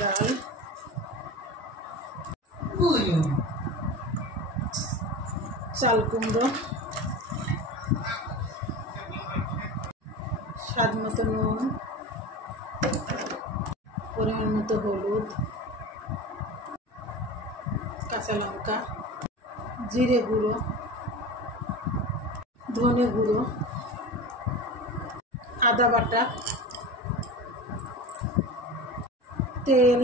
ডাল, চাল কুমড়ো, স্বাদ মতো নুন, পরিমাণ মতো হলুদ, কাঁচা লঙ্কা, জিরে গুঁড়ো, ধনে গুঁড়ো, আদা বাটা, তেল,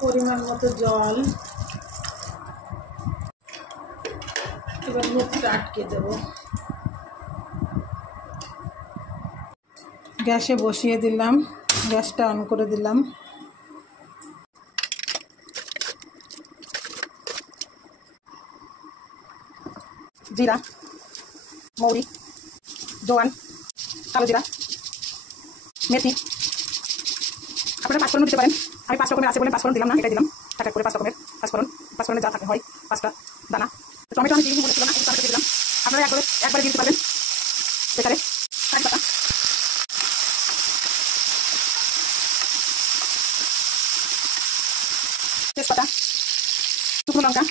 পরিমাণ মতো জল। এবার মুখটা আটকে দেব। গ্যাসে বসিয়ে দিলাম, গ্যাসটা অন করে দিলাম। জিরা, মৌরি, জোয়ান, কালো জিরা, মেথি, আপনারা পাঁচফোড়ন দিতে পারেন। আমি 5 রকমের আছে বলে 5 ফোড়ন দিলাম না, এটাই দিলাম। এক এক করে 5 রকমের 5 ফোড়নে যা থাকে হয় 5টা দানা। টমেটো আমি দিই বলেছিল না, টমেটো দিয়ে দিলাম। আপনারা একবারে দিয়ে দিতে পারবেন। এখানে কারি পাতা, তেজপাতা, শুকনো লঙ্কা,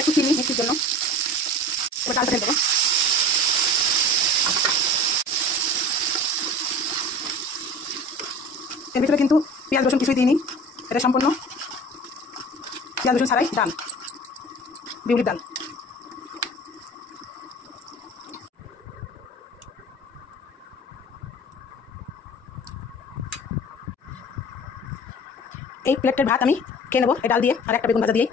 একটু চিনি মিষ্টির জন্য। এবার ডালটা ঢেলে দেবো। এর ভিতরে কিন্তু পেঁয়াজ রসুন কিছুই দিইনি, এটা সম্পূর্ণ পেঁয়াজ রসুন ছাড়াই ডাল, বিউলির ডাল। এই প্লেটের ভাত আমি খেয়ে নেবো এই ডাল দিয়ে আর একটা বেগুন ভাজা দিয়ে।